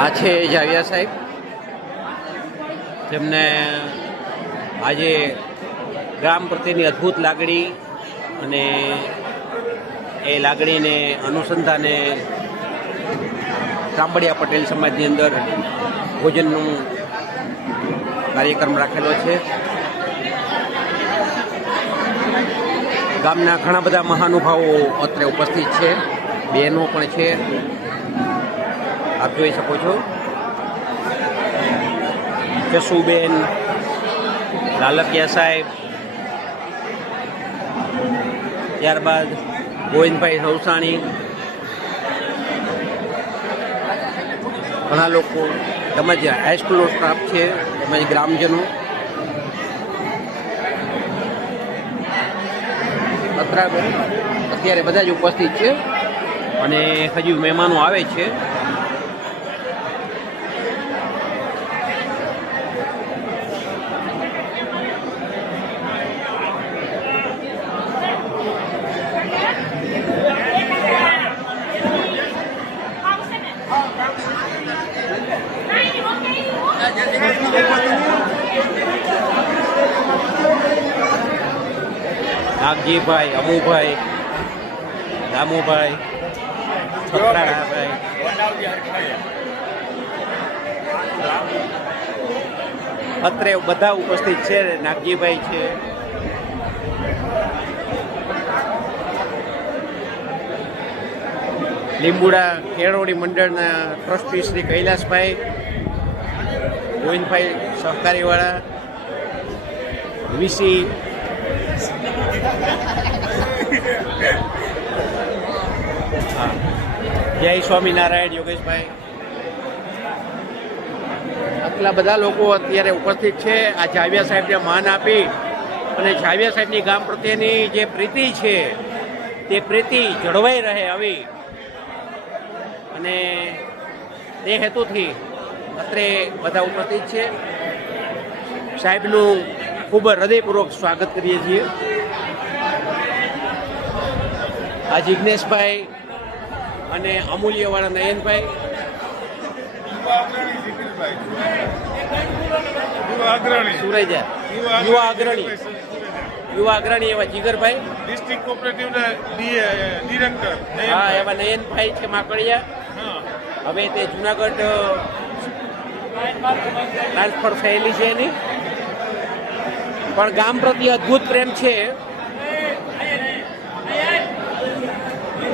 આ છે જાવિયા સાહેબ, જેમને આજે ગામ પ્રત્યેની અદ્ભુત લાગણી અને એ લાગણીને અનુસંધાને કાંબડિયા પટેલ સમાજની અંદર ભોજનનું કાર્યક્રમ રાખેલો છે. ગામના ઘણા બધા મહાનુભાવો અત્રે ઉપસ્થિત છે, બહેનો પણ છે, આપ જોઈ શકો છો. જસુબેન, લાલકિયા સાહેબ, ત્યારબાદ ગોવિંદભાઈ સૌસાણી, ઘણા લોકો તેમજ હાઈસ્કૂલનો સ્ટાફ છે, તેમજ ગ્રામજનો અત્યારે બધા જ ઉપસ્થિત છે અને હજુ મહેમાનો આવે છે. નાગજીભાઈ, અમુભાઈ, રામુભાઈ, છત્રાણાભાઈ, અત્રે બધા ઉપસ્થિત છે. નાગજીભાઈ છે, લીંબુડા કેળવણી મંડળના ટ્રસ્ટી શ્રી કૈલાસભાઈ, ગોવિંદભાઈ સહકારીવાળા, વીસી, જય સ્વામિનારાયણ, યોગેશભાઈ, આટલા બધા લોકો અત્યારે ઉપસ્થિત છે. આ જાવિયા સાહેબને માન આપી અને જાવિયા સાહેબની ગામ પ્રત્યેની જે પ્રીતિ છે તે પ્રીતિ જળવાઈ રહે આવી અને તે હેતુથી અત્રે બધા ઉપસ્થિત છે. સાહેબનું ખૂબ હૃદયપૂર્વક સ્વાગત કરીએ છીએ. આ જિજ્ઞેશભાઈ અને અમૂલ્યવાળા નયનભાઈ, સુરેજા યુવા અગ્રણી એવા જીગરભાઈ, ડિસ્ટ્રિક્ટ કોઓપરેટિવના ડિરેક્ટર, હા એવા નયનભાઈ છે માકડિયા. હવે તે જુનાગઢ ટ્રાન્સફર થયેલી છે એની, પણ ગામ પ્રત્યે અદ્ભુત પ્રેમ છે.